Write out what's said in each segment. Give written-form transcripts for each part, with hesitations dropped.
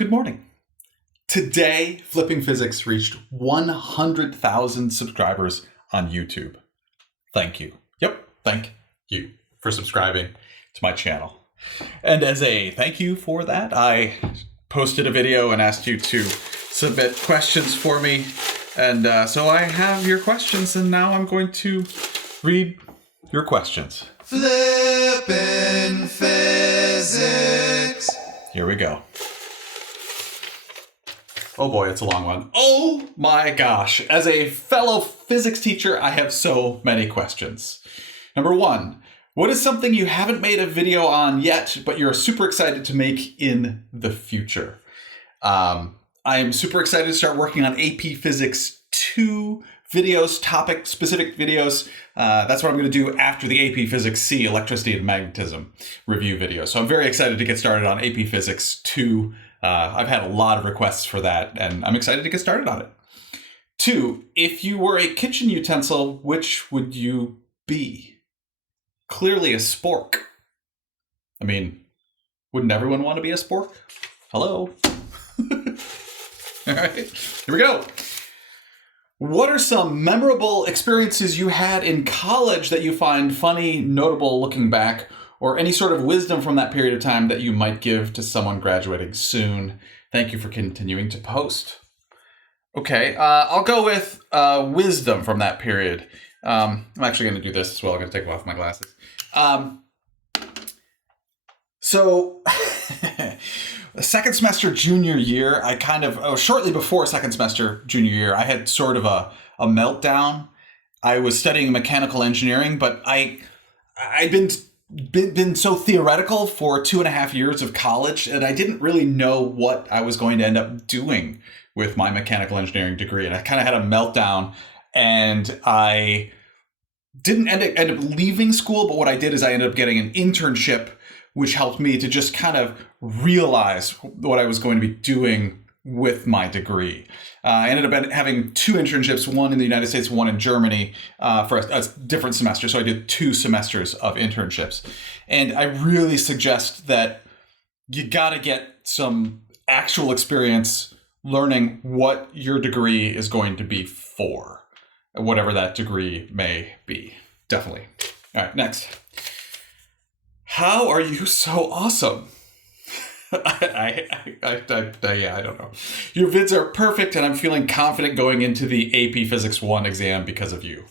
Good morning. Today, Flipping Physics reached 100,000 subscribers on YouTube. Thank you. Yep, thank you for subscribing to my channel. And as a thank you for that, I posted a video and asked you to submit questions for me. And so I have your questions, and now I'm going to read your questions. Flippin' Physics. Here we go. Oh boy, it's a long one. Oh my gosh. As a fellow physics teacher, I have so many questions. Number one, what is something you haven't made a video on yet, but you're super excited to make in the future? I'm super excited to start working on AP Physics 2 videos, topic-specific videos. That's what I'm going to do after the AP Physics C, Electricity and Magnetism review video. So I'm very excited to get started on AP Physics 2. I've had a lot of requests for that, and I'm excited to get started on it. 2, if you were a kitchen utensil, which would you be? Clearly a spork. I mean, wouldn't everyone want to be a spork? Hello? All right, here we go. What are some memorable experiences you had in college that you find funny, notable looking back, or any sort of wisdom from that period of time that you might give to someone graduating soon? Thank you for continuing to post. Okay, I'll go with wisdom from that period. I'm actually going to do this as well. I'm going to take off my glasses. So, second semester junior year, shortly before second semester junior year, I had sort of a meltdown. I was studying mechanical engineering, but I'd been so theoretical for 2.5 years of college, and I didn't really know what I was going to end up doing with my mechanical engineering degree. And I kind of had a meltdown, and I didn't end up leaving school, but what I did is I ended up getting an internship, which helped me to just kind of realize what I was going to be doing with my degree. I ended up having 2 internships, one in the United States, one in Germany, for a different semester. So I did 2 semesters of internships. And I really suggest that you got to get some actual experience learning what your degree is going to be for, whatever that degree may be. Definitely. All right, next. How are you so awesome? I don't know. Your vids are perfect, and I'm feeling confident going into the AP Physics 1 exam because of you.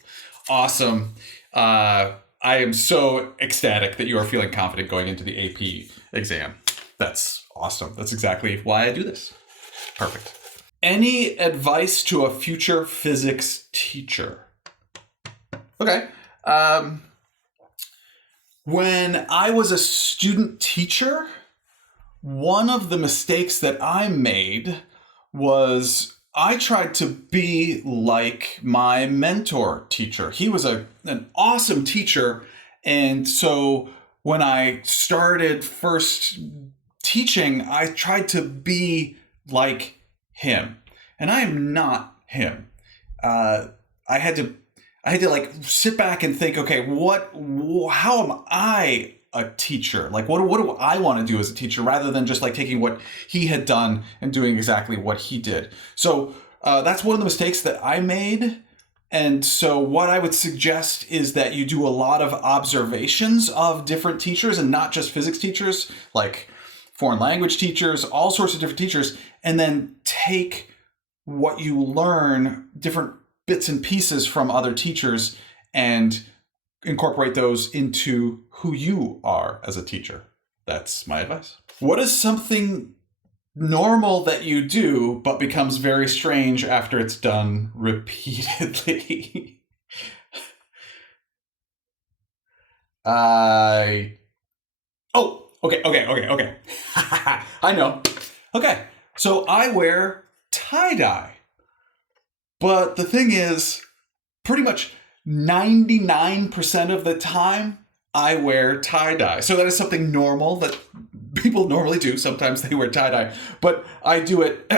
Awesome. I am so ecstatic that you are feeling confident going into the AP exam. That's awesome. That's exactly why I do this. Perfect. Any advice to a future physics teacher? Okay. When I was a student teacher, one of the mistakes that I made was I tried to be like my mentor teacher. He was an awesome teacher. And so when I started first teaching, I tried to be like him. And I am not him. I had to like sit back and think, okay, how am I a teacher? Like, what do I want to do as a teacher, rather than just like taking what he had done and doing exactly what he did. So that's one of the mistakes that I made. And so what I would suggest is that you do a lot of observations of different teachers, and not just physics teachers, like foreign language teachers, all sorts of different teachers, and then take what you learn, different bits and pieces from other teachers, and incorporate those into who you are as a teacher. That's my advice. What is something normal that you do but becomes very strange after it's done repeatedly? Okay. I know. Okay, so I wear tie-dye. But the thing is, pretty much 99% of the time, I wear tie-dye. So that is something normal that people normally do. Sometimes they wear tie-dye, but I do it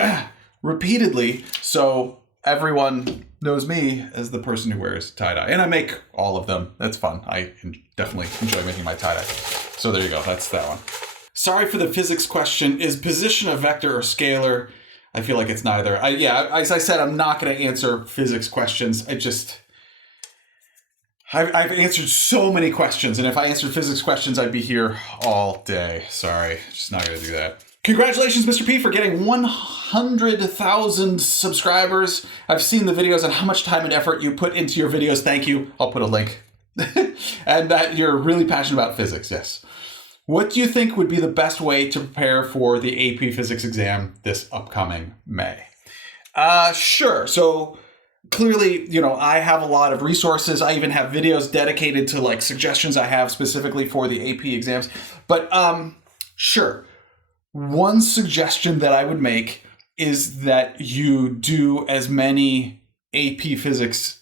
repeatedly, so everyone knows me as the person who wears tie-dye. And I make all of them. That's fun. I definitely enjoy making my tie-dye. So there you go. That's that one. Sorry for the physics question. Is position a vector or scalar? I feel like it's neither. As I said, I'm not going to answer physics questions. I've answered so many questions, and if I answered physics questions, I'd be here all day. Sorry, just not going to do that. Congratulations, Mr. P, for getting 100,000 subscribers. I've seen the videos on how much time and effort you put into your videos. Thank you. I'll put a link. And that you're really passionate about physics, yes. What do you think would be the best way to prepare for the AP Physics exam this upcoming May? Sure. So clearly, I have a lot of resources. I even have videos dedicated to like suggestions I have specifically for the AP exams. But sure. One suggestion that I would make is that you do as many AP Physics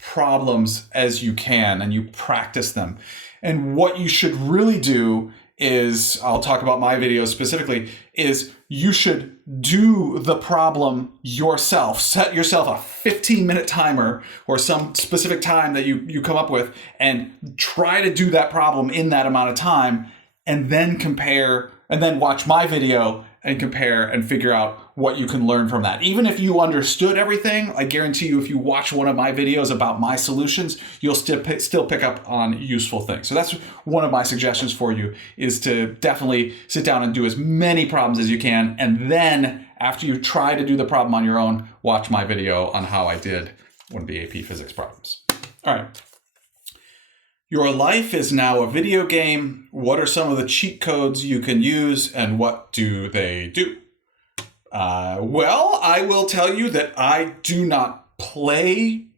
problems as you can and you practice them. And what you should really do is, I'll talk about my videos specifically, is you should do the problem yourself. Set yourself a 15-minute timer or some specific time that you come up with and try to do that problem in that amount of time, and then compare, and then watch my video and compare and figure out what you can learn from that. Even if you understood everything, I guarantee you if you watch one of my videos about my solutions, you'll still pick up on useful things. So that's one of my suggestions for you, is to definitely sit down and do as many problems as you can. And then after you try to do the problem on your own, watch my video on how I did one of the AP Physics problems. All right. Your life is now a video game. What are some of the cheat codes you can use, and what do they do? Well, I will tell you that I do not play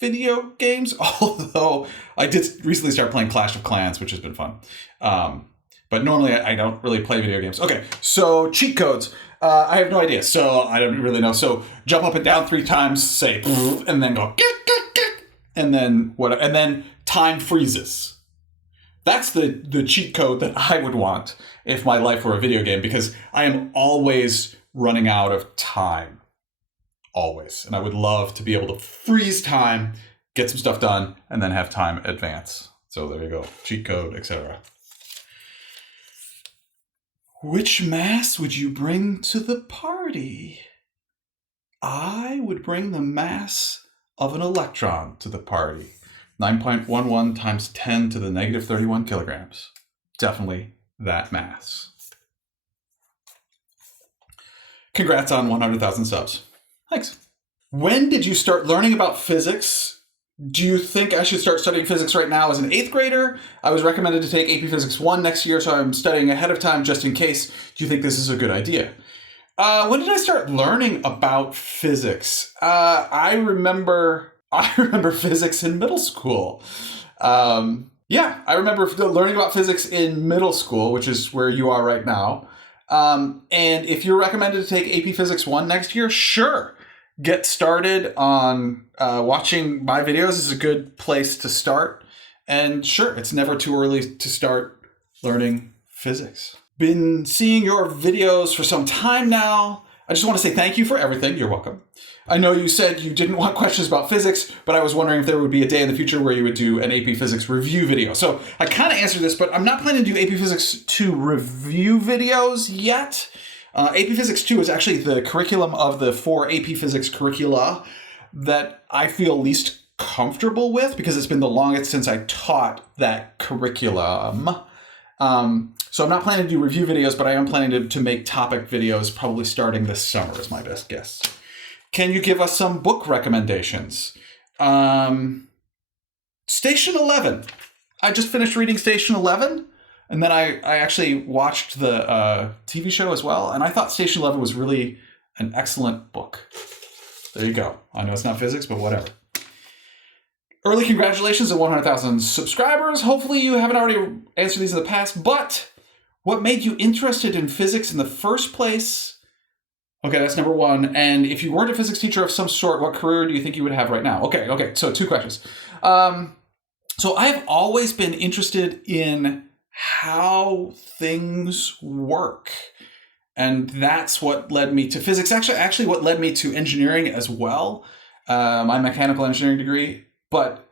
video games, although I did recently start playing Clash of Clans, which has been fun. But normally I don't really play video games. Okay, so cheat codes. I have no idea, so I don't really know. So jump up and down 3 times, say, and then go, and then what? And then time freezes. That's the cheat code that I would want if my life were a video game, because I am always running out of time. Always. And I would love to be able to freeze time, get some stuff done, and then have time advance. So there you go. Cheat code, etc. Which mass would you bring to the party? I would bring the mass of an electron to the party. 9.11 times 10 to the negative 31 kilograms. Definitely that mass. Congrats on 100,000 subs. Thanks. When did you start learning about physics? Do you think I should start studying physics right now as an 8th grader? I was recommended to take AP Physics 1 next year, so I'm studying ahead of time just in case. Do you think this is a good idea? When did I start learning about physics? I remember physics in middle school. I remember learning about physics in middle school, which is where you are right now. And if you're recommended to take AP Physics 1 next year, sure. Get started on watching my videos is a good place to start. And sure, it's never too early to start learning physics. Been seeing your videos for some time now. I just want to say thank you for everything. You're welcome. I know you said you didn't want questions about physics, but I was wondering if there would be a day in the future where you would do an AP Physics review video. So I kind of answered this, but I'm not planning to do AP Physics 2 review videos yet. AP Physics 2 is actually the curriculum of the 4 AP Physics curricula that I feel least comfortable with, because it's been the longest since I taught that curriculum. So I'm not planning to do review videos, but I am planning to make topic videos probably starting this summer is my best guess. Can you give us some book recommendations? Station 11. I just finished reading Station 11, and then I actually watched the TV show as well, and I thought Station 11 was really an excellent book. There you go. I know it's not physics, but whatever. Early congratulations on 100,000 subscribers. Hopefully you haven't already answered these in the past, but what made you interested in physics in the first place? Okay, that's number 1. And if you weren't a physics teacher of some sort, what career do you think you would have right now? Okay, so 2 questions. So I've always been interested in how things work. And that's what led me to physics. Actually what led me to engineering as well. My mechanical engineering degree. But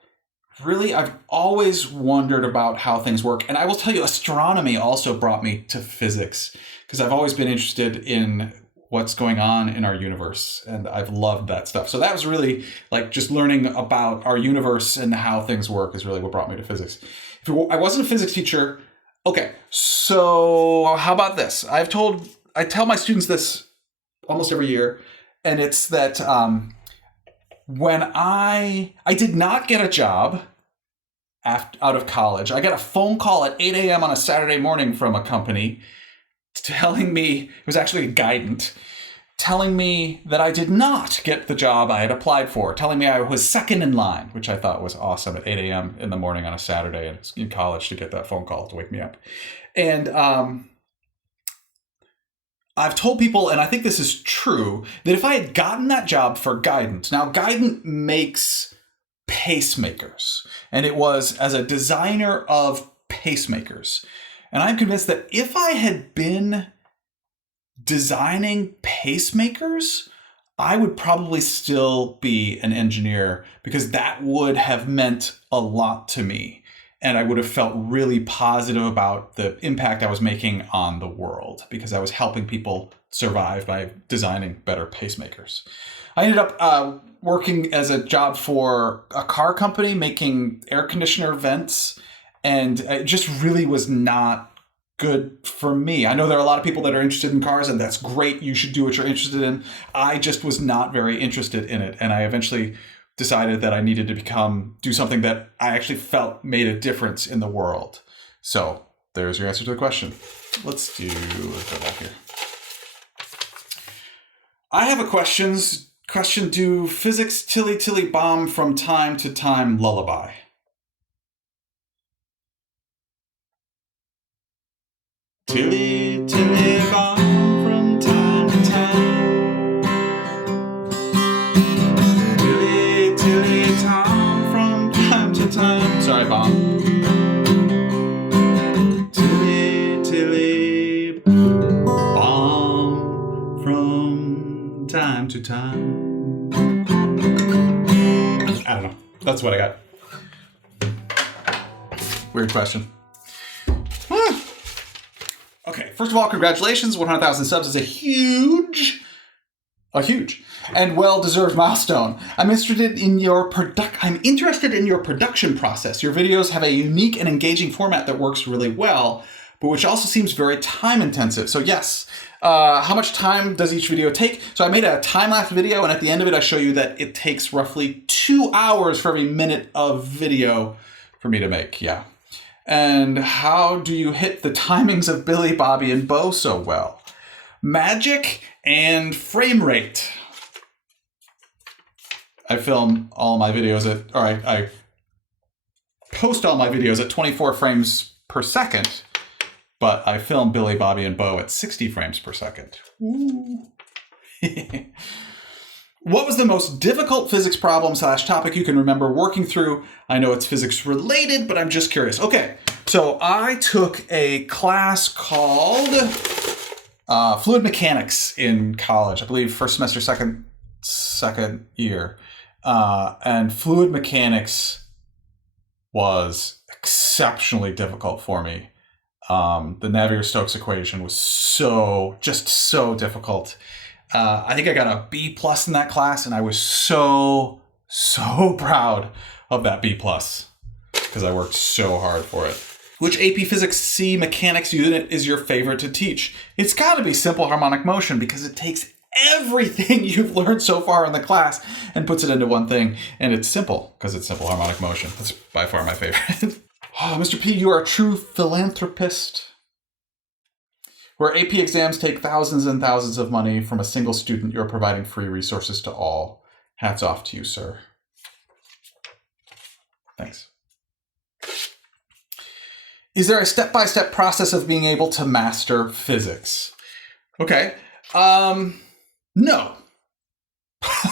really, I've always wondered about how things work. And I will tell you, astronomy also brought me to physics because I've always been interested in what's going on in our universe. And I've loved that stuff. So that was really like just learning about our universe and how things work is really what brought me to physics. If I wasn't a physics teacher, okay, so how about this? I tell my students this almost every year, and it's that when I did not get a job out of college. I got a phone call at 8 a.m. on a Saturday morning from a company telling me, it was actually a guidant, telling me that I did not get the job I had applied for, telling me I was second in line, which I thought was awesome at 8 a.m. in the morning on a Saturday in college to get that phone call to wake me up. And I've told people, and I think this is true, that if I had gotten that job for Guidant, now Guidant makes pacemakers, and it was as a designer of pacemakers. And I'm convinced that if I had been designing pacemakers, I would probably still be an engineer because that would have meant a lot to me. And I would have felt really positive about the impact I was making on the world because I was helping people survive by designing better pacemakers. I ended up working as a job for a car company making air conditioner vents, and it just really was not good for me. I know there are a lot of people that are interested in cars, and that's great. You should do what you're interested in. I just was not very interested in it, and I eventually decided that I needed to do something that I actually felt made a difference in the world. So there's your answer to the question. Let's go back here. I have a question. Do physics tilly tilly bomb from time to time lullaby? Tilly tilly bomb from time to time. Tilly tilly tom from time to time. Sorry, bomb. Tilly tilly bomb from time to time. I don't know. That's what I got. Weird question. Okay, first of all, congratulations. 100,000 subs is a huge and well-deserved milestone. I'm interested in your production process. Your videos have a unique and engaging format that works really well, but which also seems very time-intensive. So yes, how much time does each video take? So I made a time-lapse video, and at the end of it, I show you that it takes roughly 2 hours for every minute of video for me to make, yeah. And how do you hit the timings of Billy, Bobby, and Bo so well? Magic and frame rate. I film all my videos I post all my videos at 24 frames per second, but I film Billy, Bobby, and Bo at 60 frames per second. What was the most difficult physics problem / topic you can remember working through? I know it's physics related, but I'm just curious. Okay, so I took a class called fluid mechanics in college. I believe first semester, second year. And fluid mechanics was exceptionally difficult for me. The Navier-Stokes equation was so difficult. I think I got a B+ in that class, and I was so proud of that B+ because I worked so hard for it. Which AP Physics C mechanics unit is your favorite to teach? It's got to be simple harmonic motion because it takes everything you've learned so far in the class and puts it into one thing, and it's simple because it's simple harmonic motion. That's by far my favorite. Oh, Mr. P, you are a true philanthropist. Where AP exams take thousands and thousands of money from a single student, you're providing free resources to all. Hats off to you, sir. Thanks. Is there a step-by-step process of being able to master physics? Okay. No.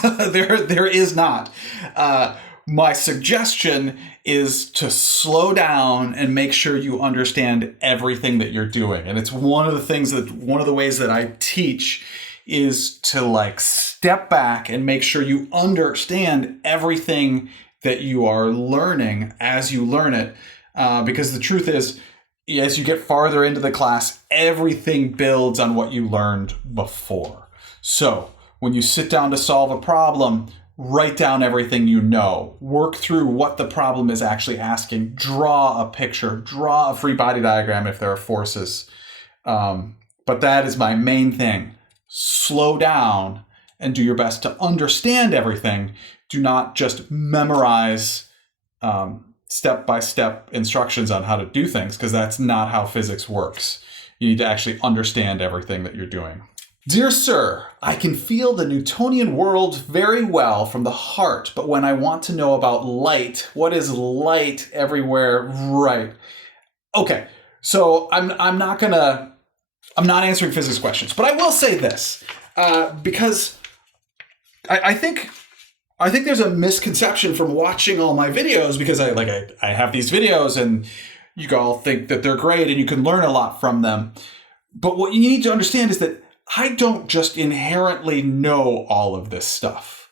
There is not. My suggestion is to slow down and make sure you understand everything that you're doing. And it's one of the ways that I teach is to step back and make sure you understand everything that you are learning as you learn it. Because the truth is, as you get farther into the class, everything builds on what you learned before. So when you sit down to solve a problem, write down everything you know. Work through what the problem is actually asking. Draw a picture. Draw a free body diagram if there are forces. But that is my main thing. Slow down and do your best to understand everything. Do not just memorize step-by-step instructions on how to do things, because that's not how physics works. You need to actually understand everything that you're doing. Dear Sir, I can feel the Newtonian world very well from the heart, but when I want to know about light, what is light everywhere? Right. Okay, so I'm not answering physics questions, but I will say this, because I think there's a misconception from watching all my videos, because I have these videos and you all think that they're great and you can learn a lot from them. But what you need to understand is that I don't just inherently know all of this stuff.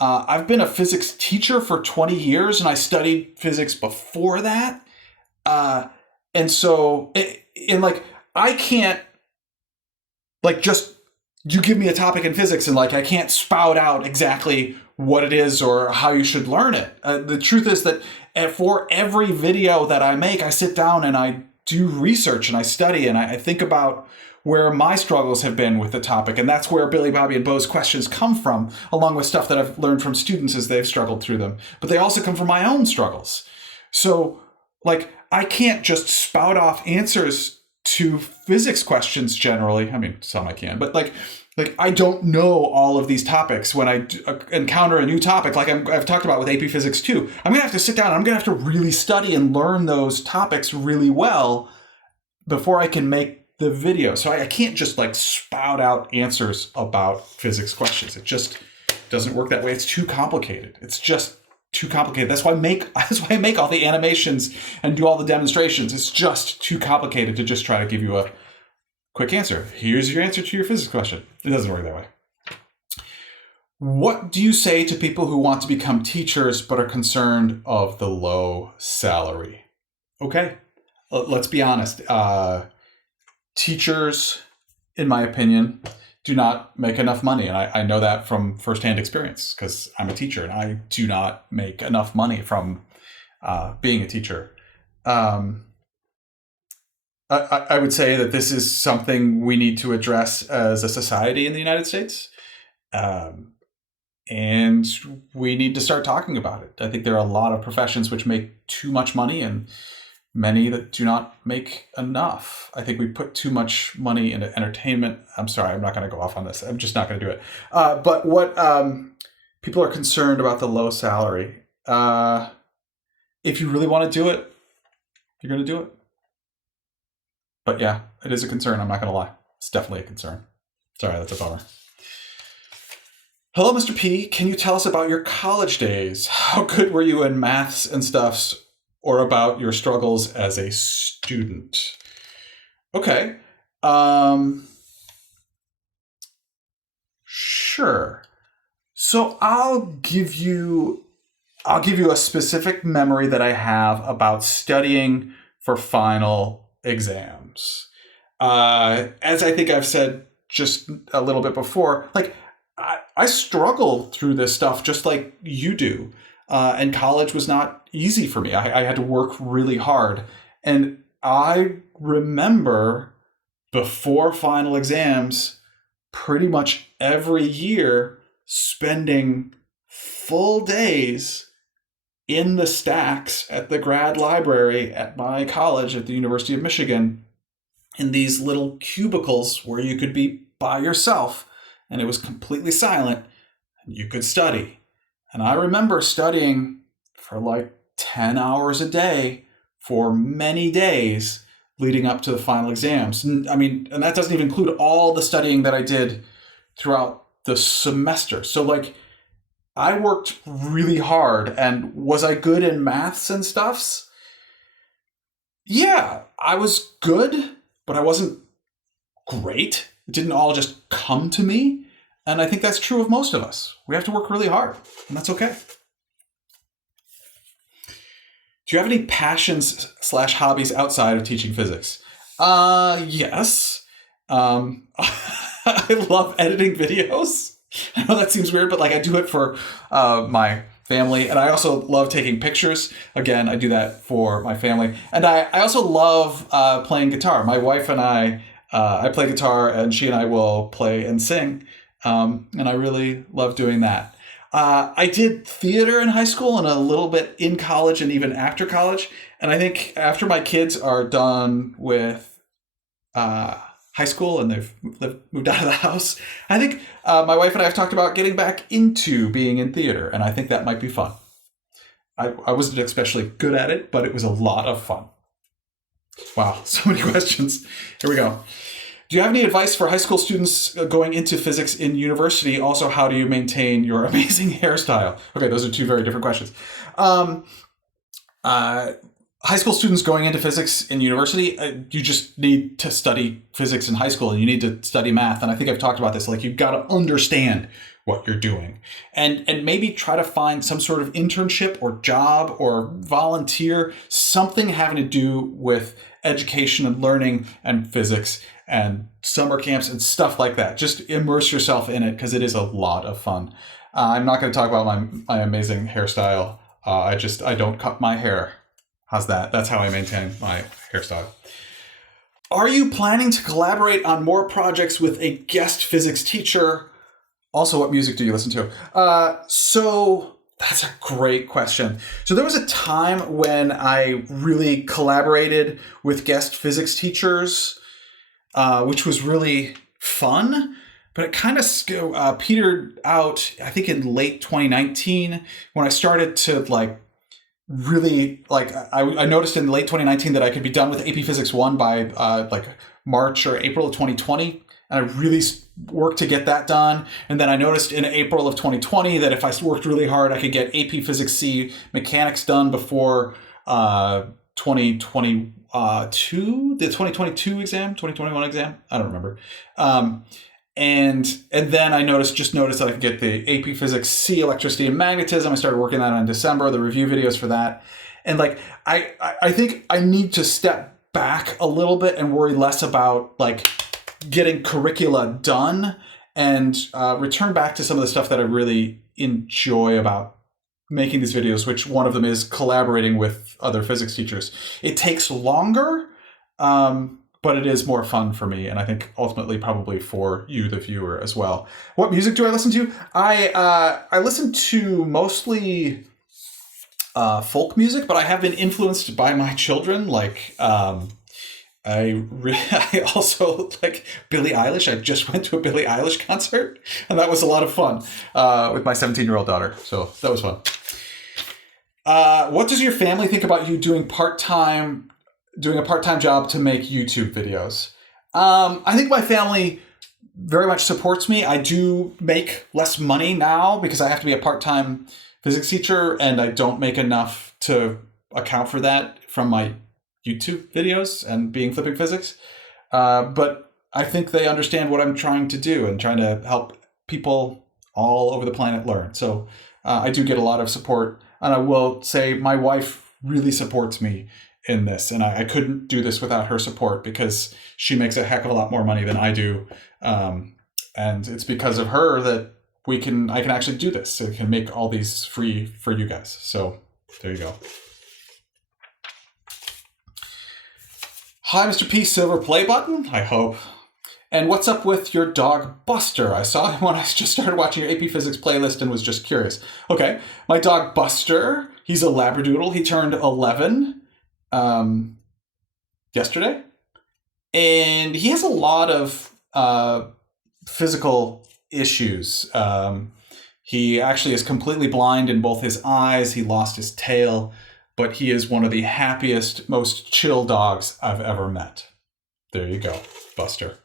I've been a physics teacher for 20 years and I studied physics before that. And so, I can't, just, you give me a topic in physics and I can't spout out exactly what it is or how you should learn it. The truth is that for every video that I make, I sit down and I do research and I study and I think about where my struggles have been with the topic. And that's where Billy, Bobby, and Bo's questions come from, along with stuff that I've learned from students as they've struggled through them. But they also come from my own struggles. So, I can't just spout off answers to physics questions generally. I mean, some I can, but I don't know all of these topics. When I encounter a new topic, I've talked about with AP Physics 2, I'm going to have to sit down and I'm going to have to really study and learn those topics really well before I can make the video. So I can't just spout out answers about physics questions. It just doesn't work that way. It's too complicated. It's just too complicated. That's why I make all the animations and do all the demonstrations. It's just too complicated to just try to give you a quick answer. Here's your answer to your physics question. It doesn't work that way. What do you say to people who want to become teachers but are concerned of the low salary? Okay, let's be honest. Teachers, in my opinion, do not make enough money. And I know that from firsthand experience because I'm a teacher and I do not make enough money from being a teacher. I would say that this is something we need to address as a society in the United States. And we need to start talking about it. I think there are a lot of professions which make too much money and many that do not make enough. I think we put too much money into entertainment. I'm sorry, I'm not going to go off on this. I'm just not going to do it. But what people are concerned about the low salary. If you really want to do it, you're going to do it. But yeah, it is a concern. I'm not going to lie. It's definitely a concern. Sorry, that's a bummer. Hello, Mr. P. Can you tell us about your college days? How good were you in maths and stuffs, or about your struggles as a student? Okay. Sure. So I'll give you a specific memory that I have about studying for final exams. As I think I've said just a little bit before, I struggle through this stuff just like you do. And college was not easy for me. I had to work really hard. And I remember before final exams, pretty much every year spending full days in the stacks at the grad library at my college at the University of Michigan in these little cubicles where you could be by yourself and it was completely silent and you could study. And I remember studying for 10 hours a day for many days leading up to the final exams. And that doesn't even include all the studying that I did throughout the semester. So I worked really hard. And was I good in maths and stuffs? Yeah, I was good, but I wasn't great. It didn't all just come to me. And I think that's true of most of us. We have to work really hard, and that's okay. Do you have any passions / hobbies outside of teaching physics? Yes. I love editing videos. I know that seems weird, but like I do it for my family, and I also love taking pictures. Again, I do that for my family, and I also love playing guitar. My wife and I play guitar, and she and I will play and sing, and I really love doing that. I did theater in high school and a little bit in college and even after college, and I think after my kids are done with high school and they've moved out of the house, I think my wife and I have talked about getting back into being in theater, and I think that might be fun. I wasn't especially good at it, but it was a lot of fun. Wow, so many questions. Here we go. Do you have any advice for high school students going into physics in university? Also, how do you maintain your amazing hairstyle? Okay, those are two very different questions. High school students going into physics in university, you just need to study physics in high school, and you need to study math. And I think I've talked about this. Like, you've got to understand what you're doing, and maybe try to find some sort of internship or job or volunteer, something having to do with education and learning and physics and summer camps and stuff like that. Just immerse yourself in it, because it is a lot of fun. I'm not going to talk about my amazing hairstyle. I don't cut my hair. How's that? That's how I maintain my hairstyle. Are you planning to collaborate on more projects with a guest physics teacher? Also, what music do you listen to? So that's a great question. So there was a time when I really collaborated with guest physics teachers, which was really fun, but it kind of petered out, I think, in late 2019 when I started to really I noticed in late 2019 that I could be done with AP Physics 1 by March or April of 2020. And I really worked to get that done. And then I noticed in April of 2020 that if I worked really hard, I could get AP Physics C mechanics done before 2022, the 2022 exam, 2021 exam. I don't remember. And then I noticed that I could get the AP Physics C electricity and magnetism. I started working on that in December, the review videos for that. And I think I need to step back a little bit and worry less about getting curricula done, and return back to some of the stuff that I really enjoy about making these videos, which one of them is collaborating with other physics teachers. It takes longer, but it is more fun for me, and I think ultimately probably for you, the viewer, as well. What music do I listen to? I listen to mostly folk music, but I have been influenced by my children. I also like Billie Eilish. I just went to a Billie Eilish concert, and that was a lot of fun with my 17-year-old daughter. So that was fun. What does your family think about you doing a part-time job to make YouTube videos? I think my family very much supports me. I do make less money now because I have to be a part-time physics teacher, and I don't make enough to account for that from my YouTube videos and being flipping physics. But I think they understand what I'm trying to do and trying to help people all over the planet learn. So I do get a lot of support. And I will say my wife really supports me in this. And I couldn't do this without her support, because she makes a heck of a lot more money than I do. And it's because of her that I can actually do this. I can make all these free for you guys. So there you go. Hi, Mr. P, silver play button, I hope. And what's up with your dog, Buster? I saw him when I just started watching your AP Physics playlist and was just curious. Okay, my dog, Buster, he's a Labradoodle. He turned 11 yesterday. And he has a lot of physical issues. He actually is completely blind in both his eyes. He lost his tail. But he is one of the happiest, most chill dogs I've ever met. There you go, Buster.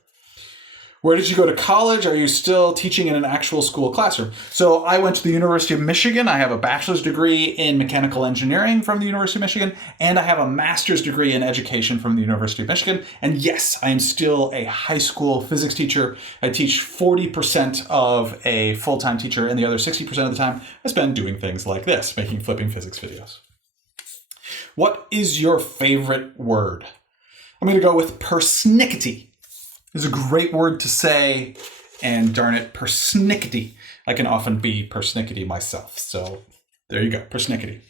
Where did you go to college? Are you still teaching in an actual school classroom? So I went to the University of Michigan. I have a bachelor's degree in mechanical engineering from the University of Michigan, and I have a master's degree in education from the University of Michigan. And yes, I am still a high school physics teacher. I teach 40% of a full-time teacher, and the other 60% of the time I spend doing things like this, making flipping physics videos. What is your favorite word? I'm going to go with persnickety. It's a great word to say, and darn it, persnickety. I can often be persnickety myself, so there you go, persnickety.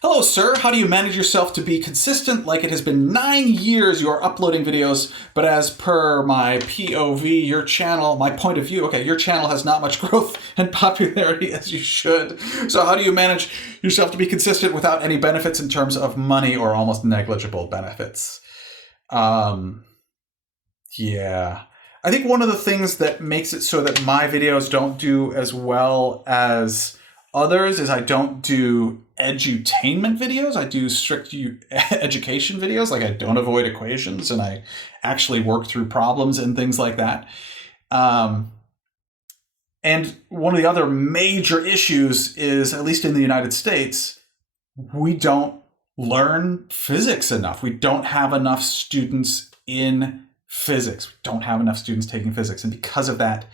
Hello, sir. How do you manage yourself to be consistent? Like it has been 9 years you are uploading videos, but as per my POV, your channel, my point of view, your channel has not much growth and popularity as you should. So how do you manage yourself to be consistent without any benefits in terms of money or almost negligible benefits? Yeah. I think one of the things that makes it so that my videos don't do as well as others is I don't do edutainment videos. I do strict education videos. Like I don't avoid equations and I actually work through problems and things like that. And one of the other major issues is, at least in the United States, we don't learn physics enough. We don't have enough students in physics. We don't have enough students taking physics. And because of that,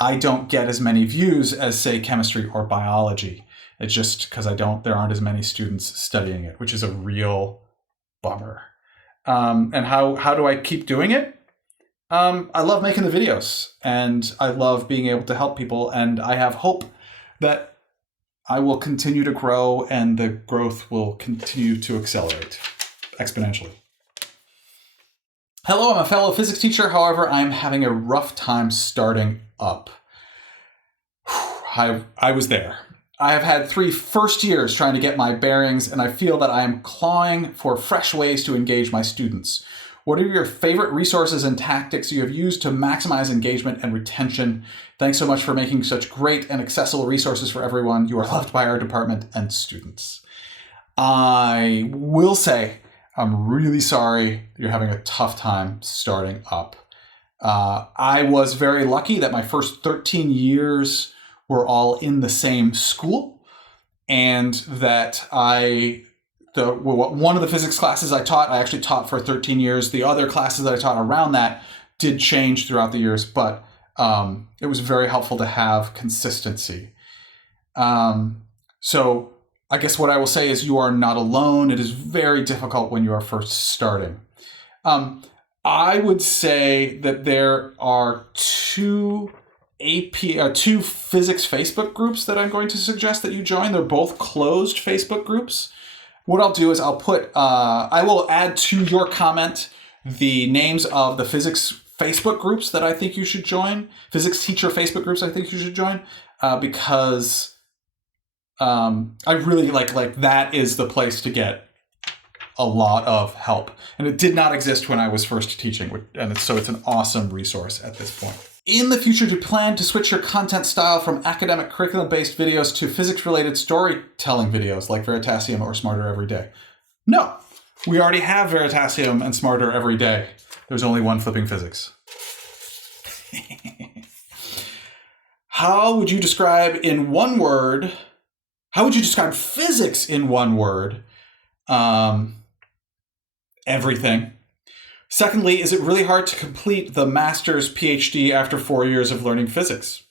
I don't get as many views as, say, chemistry or biology. It's just because there aren't as many students studying it, which is a real bummer. And how do I keep doing it? I love making the videos and I love being able to help people. And I have hope that I will continue to grow and the growth will continue to accelerate exponentially. Hello, I'm a fellow physics teacher. However, I'm having a rough time starting up. I was there. I have had 3 first years trying to get my bearings, and I feel that I am clawing for fresh ways to engage my students. What are your favorite resources and tactics you have used to maximize engagement and retention? Thanks so much for making such great and accessible resources for everyone. You are loved by our department and students. I will say, I'm really sorry you're having a tough time starting up. I was very lucky that my first 13 years were all in the same school, and that one of the physics classes I taught, I actually taught for 13 years. The other classes that I taught around that did change throughout the years, but it was very helpful to have consistency. So I guess what I will say is you are not alone. It is very difficult when you are first starting. I would say that there are two physics Facebook groups that I'm going to suggest that you join. They're both closed Facebook groups. What I'll do is I will add to your comment the names of the physics Facebook groups that I think you should join, physics teacher Facebook groups I think you should join, because I really like that is the place to get a lot of help. And it did not exist when I was first teaching, and so it's an awesome resource at this point. In the future, do you plan to switch your content style from academic curriculum-based videos to physics-related storytelling videos like Veritasium or Smarter Every Day? No, we already have Veritasium and Smarter Every Day. There's only one flipping physics. How would you describe physics in one word? Everything. Secondly, is it really hard to complete the master's PhD after 4 years of learning physics?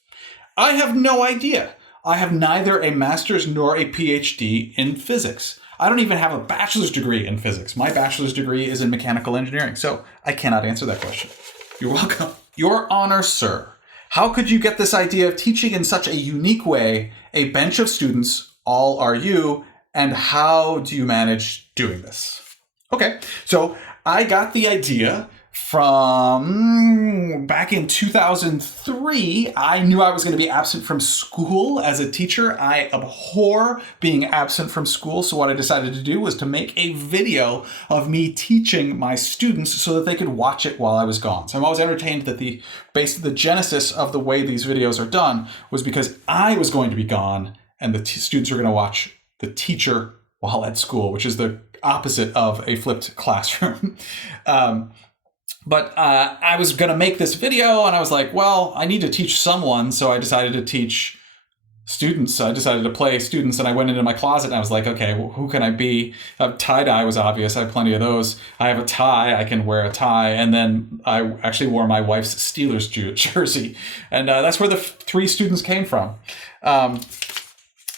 I have no idea. I have neither a master's nor a PhD in physics. I don't even have a bachelor's degree in physics. My bachelor's degree is in mechanical engineering, so I cannot answer that question. You're welcome. Your Honor, sir, how could you get this idea of teaching in such a unique way, a bench of students, all are you, and how do you manage doing this? Okay, so I got the idea from back in 2003. I knew I was going to be absent from school as a teacher. I abhor being absent from school. So what I decided to do was to make a video of me teaching my students so that they could watch it while I was gone. So I'm always entertained that the genesis of the way these videos are done was because I was going to be gone and the students were going to watch the teacher while at school, which is the opposite of a flipped classroom. But I was going to make this video and I was like, well, I need to teach someone. So I decided to teach students. So I decided to play students, and I went into my closet and I was like, okay, well, who can I be? Tie-dye was obvious. I have plenty of those. I have a tie. I can wear a tie. And then I actually wore my wife's Steelers jersey. And that's where the 3 students came from.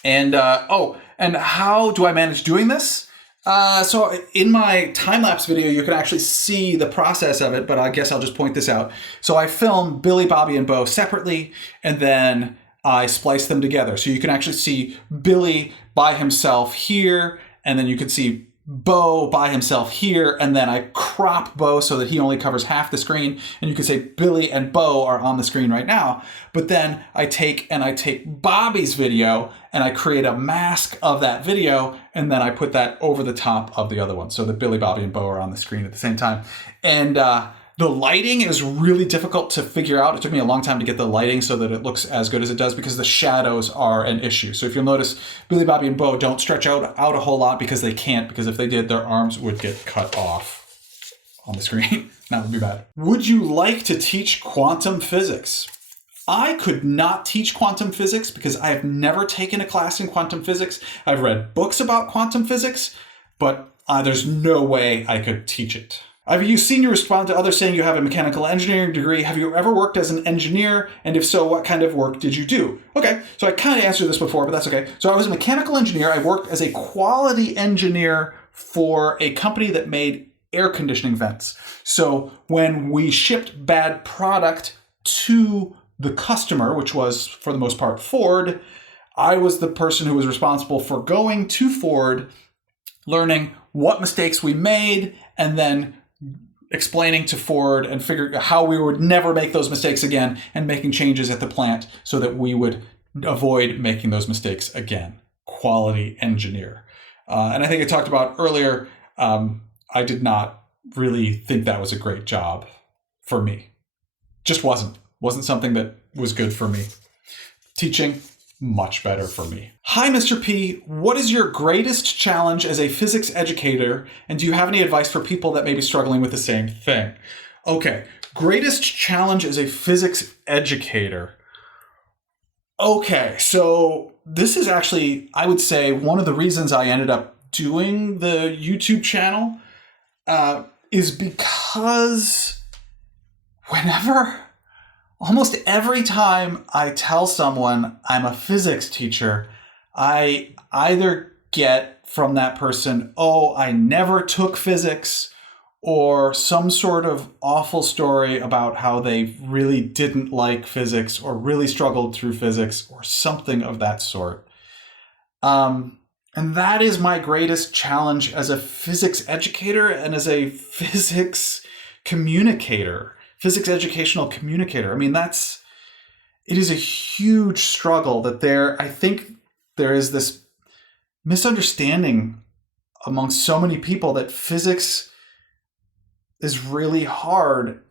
And how do I manage doing this? So in my time-lapse video, you can actually see the process of it, but I guess I'll just point this out. So I film Billy, Bobby, and Bo separately, and then I splice them together. So you can actually see Billy by himself here, and then you can see Bo by himself here, and then I crop Bo so that he only covers half the screen, and you can say Billy and Bo are on the screen right now. But then I take Bobby's video and I create a mask of that video, and then I put that over the top of the other one so that Billy, Bobby, and Bo are on the screen at the same time. And the lighting is really difficult to figure out. It took me a long time to get the lighting so that it looks as good as it does because the shadows are an issue. So if you'll notice, Billy, Bobby, and Bo don't stretch out a whole lot because they can't, because if they did, their arms would get cut off on the screen. That would be bad. Would you like to teach quantum physics? I could not teach quantum physics because I have never taken a class in quantum physics. I've read books about quantum physics, but there's no way I could teach it. I've seen you respond to others saying you have a mechanical engineering degree. Have you ever worked as an engineer? And if so, what kind of work did you do? Okay, so I kind of answered this before, but that's okay. So I was a mechanical engineer. I worked as a quality engineer for a company that made air conditioning vents. So when we shipped bad product to the customer, which was for the most part Ford, I was the person who was responsible for going to Ford, learning what mistakes we made, and then explaining to Ford and figuring how we would never make those mistakes again and making changes at the plant so that we would avoid making those mistakes again. Quality engineer. And I think I talked about earlier, I did not really think that was a great job for me. Just wasn't. Wasn't something that was good for me. Teaching, much better for me. Hi, Mr. P. What is your greatest challenge as a physics educator? And do you have any advice for people that may be struggling with the same thing? Okay, greatest challenge as a physics educator. Okay, so this is actually, I would say, one of the reasons I ended up doing the YouTube channel is because almost every time I tell someone I'm a physics teacher, I either get from that person, oh, I never took physics, or some sort of awful story about how they really didn't like physics or really struggled through physics or something of that sort. And that is my greatest challenge as a physics educator and as a physics communicator. Physics educational communicator. I mean, it is a huge struggle that I think there is this misunderstanding among so many people that physics is really hard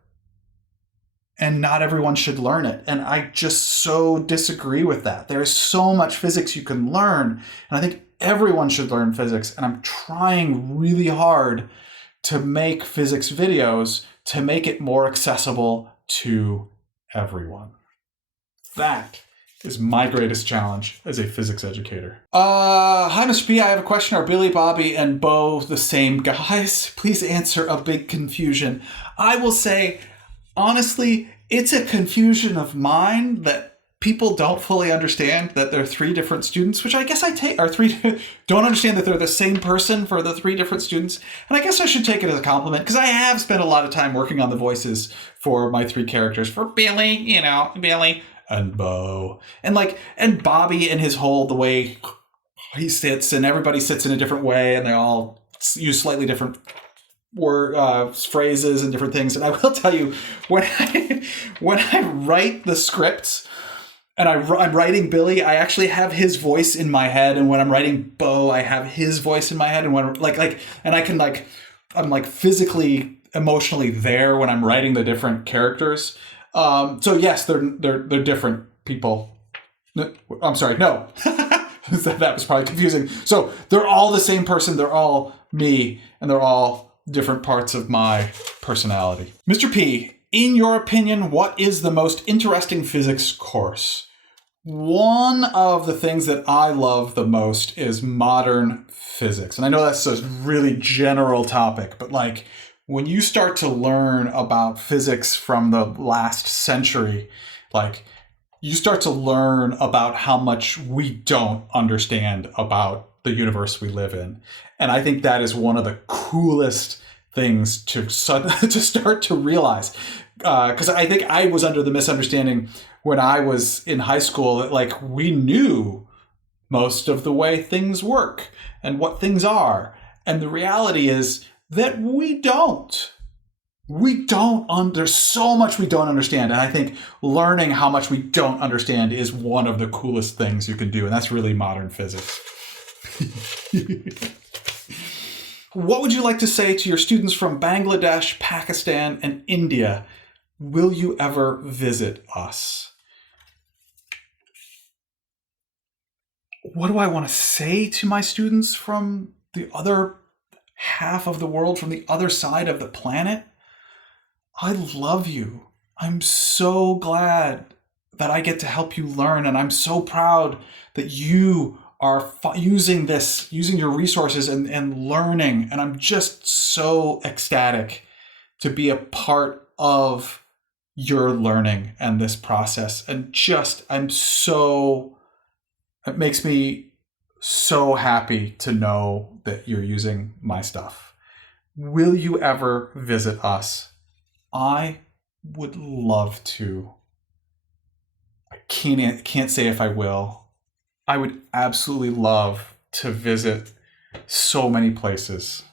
and not everyone should learn it. And I just so disagree with that. There is so much physics you can learn, and I think everyone should learn physics. And I'm trying really hard to make physics videos to make it more accessible to everyone. That is my greatest challenge as a physics educator. Hi, Mr. P. I have a question. Are Billy, Bobby, and Bo the same guys? Please answer a big confusion. I will say, honestly, it's a confusion of mine that people don't fully understand that they're three different students, which I guess don't understand that they're the same person for the three different students. And I guess I should take it as a compliment because I have spent a lot of time working on the voices for my three characters, for Billy, Billy and Bo, and Bobby and the way he sits, and everybody sits in a different way, and they all use slightly different phrases and different things. And I will tell you, when I write the scripts, and I'm writing Billy, I actually have his voice in my head, and when I'm writing Bo, I have his voice in my head, and when I'm physically, emotionally there when I'm writing the different characters. So yes, they're different people. I'm sorry, no, that was probably confusing. So they're all the same person. They're all me, and they're all different parts of my personality. Mr. P. In your opinion, what is the most interesting physics course? One of the things that I love the most is modern physics. And I know that's a really general topic, but when you start to learn about physics from the last century, you start to learn about how much we don't understand about the universe we live in. And I think that is one of the coolest things to start to realize. Because I think I was under the misunderstanding when I was in high school that like we knew most of the way things work and what things are. And the reality is that we don't. There's so much we don't understand. And I think learning how much we don't understand is one of the coolest things you can do. And that's really modern physics. What would you like to say to your students from Bangladesh, Pakistan, and India? Will you ever visit us? What do I want to say to my students from the other half of the world, from the other side of the planet? I love you. I'm so glad that I get to help you learn, and I'm so proud that you are using your resources and learning, and I'm just so ecstatic to be a part of your learning and this process. And it makes me so happy to know that you're using my stuff. Will you ever visit us? I would love to. I can't say if I will. I would absolutely love to visit so many places.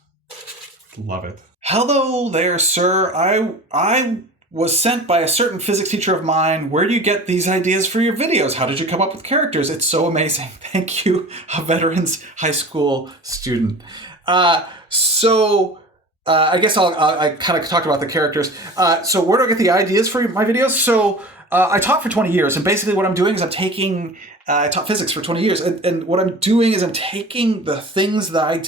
Love it. Hello there, sir. I was sent by a certain physics teacher of mine. Where do you get these ideas for your videos? How did you come up with characters? It's so amazing. Thank you, a veterans high school student. I guess I kind of talked about the characters. So where do I get the ideas for my videos? So I taught for 20 years, and basically what I'm doing is I taught physics for 20 years, and what I'm doing is I'm taking the things that I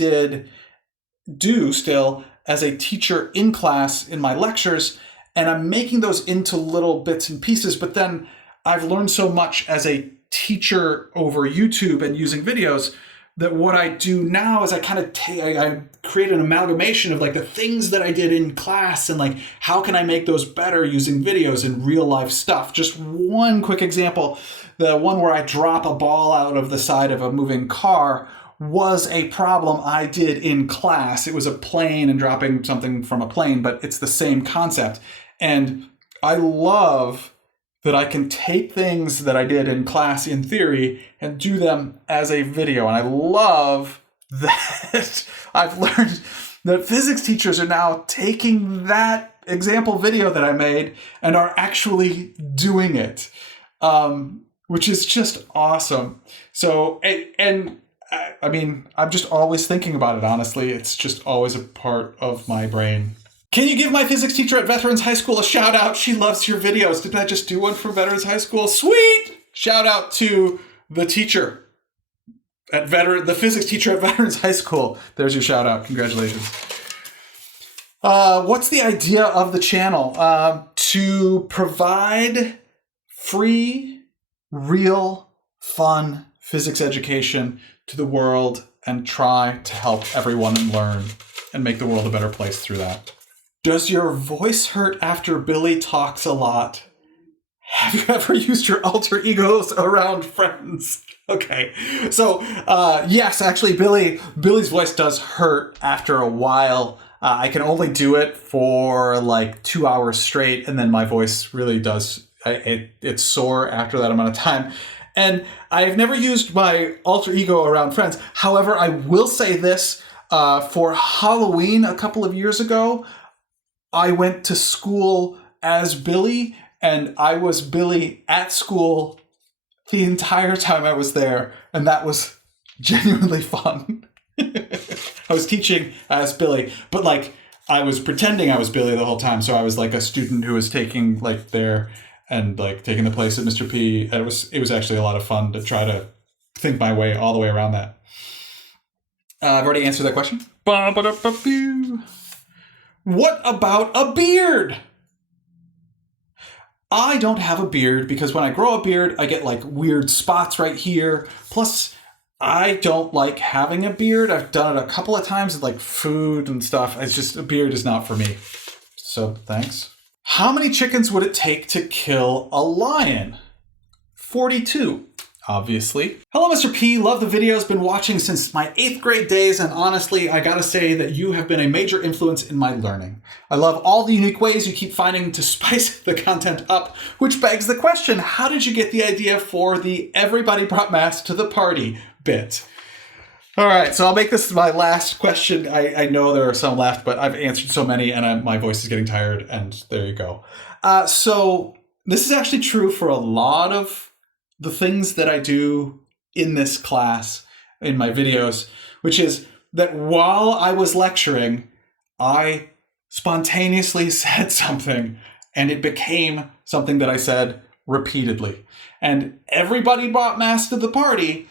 do still as a teacher in class in my lectures, and I'm making those into little bits and pieces, but then I've learned so much as a teacher over YouTube and using videos that what I do now is I create an amalgamation of like the things that I did in class and like how can I make those better using videos and real life stuff. Just one quick example, the one where I drop a ball out of the side of a moving car was a problem I did in class. It was a plane and dropping something from a plane, but it's the same concept. And I love that I can take things that I did in class in theory and do them as a video. And I love that I've learned that physics teachers are now taking that example video that I made and are actually doing it, which is just awesome. So, I mean, I'm just always thinking about it, honestly. It's just always a part of my brain. Can you give my physics teacher at Veterans High School a shout out? She loves your videos. Didn't I just do one for Veterans High School? Sweet! Shout out to the teacher at the physics teacher at Veterans High School. There's your shout out. Congratulations. What's the idea of the channel? To provide free, real, fun physics education to the world and try to help everyone learn and make the world a better place through that. Does your voice hurt after Billy talks a lot? Have you ever used your alter egos around friends? Okay, so yes, actually, Billy's voice does hurt after a while. I can only do it for like 2 hours straight, and then my voice really does, it's sore after that amount of time. And I've never used my alter ego around friends. However, I will say this, for Halloween a couple of years ago, I went to school as Billy, and I was Billy at school the entire time I was there, and that was genuinely fun. I was teaching as Billy, but like I was pretending I was Billy the whole time, so I was like a student who was taking like taking the place of Mr. P. It was actually a lot of fun to try to think my way all the way around that. I've already answered that question. What about a beard? I don't have a beard because when I grow a beard, I get like weird spots right here. Plus, I don't like having a beard. I've done it a couple of times with like food and stuff. It's just, a beard is not for me. So thanks. How many chickens would it take to kill a lion? 42. obviously. Hello, Mr. P. Love the videos. Been watching since my 8th grade days, and honestly, I gotta say that you have been a major influence in my learning. I love all the unique ways you keep finding to spice the content up, which begs the question, how did you get the idea for the everybody brought masks to the party bit? All right, so I'll make this my last question. I know there are some left, but I've answered so many and my voice is getting tired, and there you go. So this is actually true for a lot of the things that I do in this class, in my videos, which is that while I was lecturing, I spontaneously said something and it became something that I said repeatedly. And everybody brought masks to the party.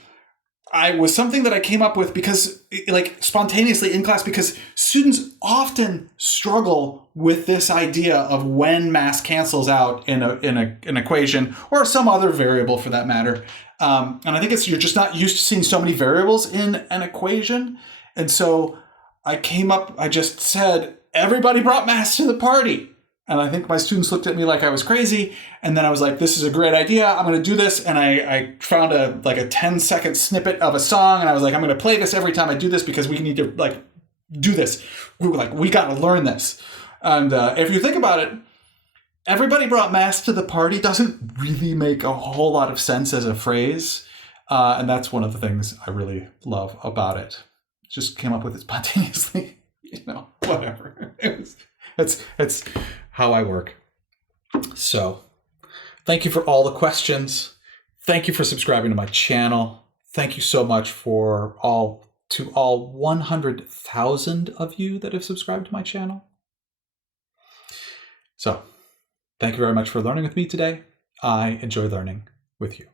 I was something that I came up with because, like, spontaneously in class, because students often struggle with this idea of when mass cancels out in an equation or some other variable for that matter. And I think you're just not used to seeing so many variables in an equation. And so I just said, everybody brought mass to the party. And I think my students looked at me like I was crazy. And then I was like, this is a great idea. I'm going to do this. And I found a 10-second snippet of a song. And I was like, I'm going to play this every time I do this because we need to do this. We got to learn this. And if you think about it, everybody brought masks to the party doesn't really make a whole lot of sense as a phrase. And that's one of the things I really love about it. Just came up with it spontaneously, whatever. It's how I work. So thank you for all the questions. Thank you for subscribing to my channel. Thank you so much to all 100,000 of you that have subscribed to my channel. So thank you very much for learning with me today. I enjoy learning with you.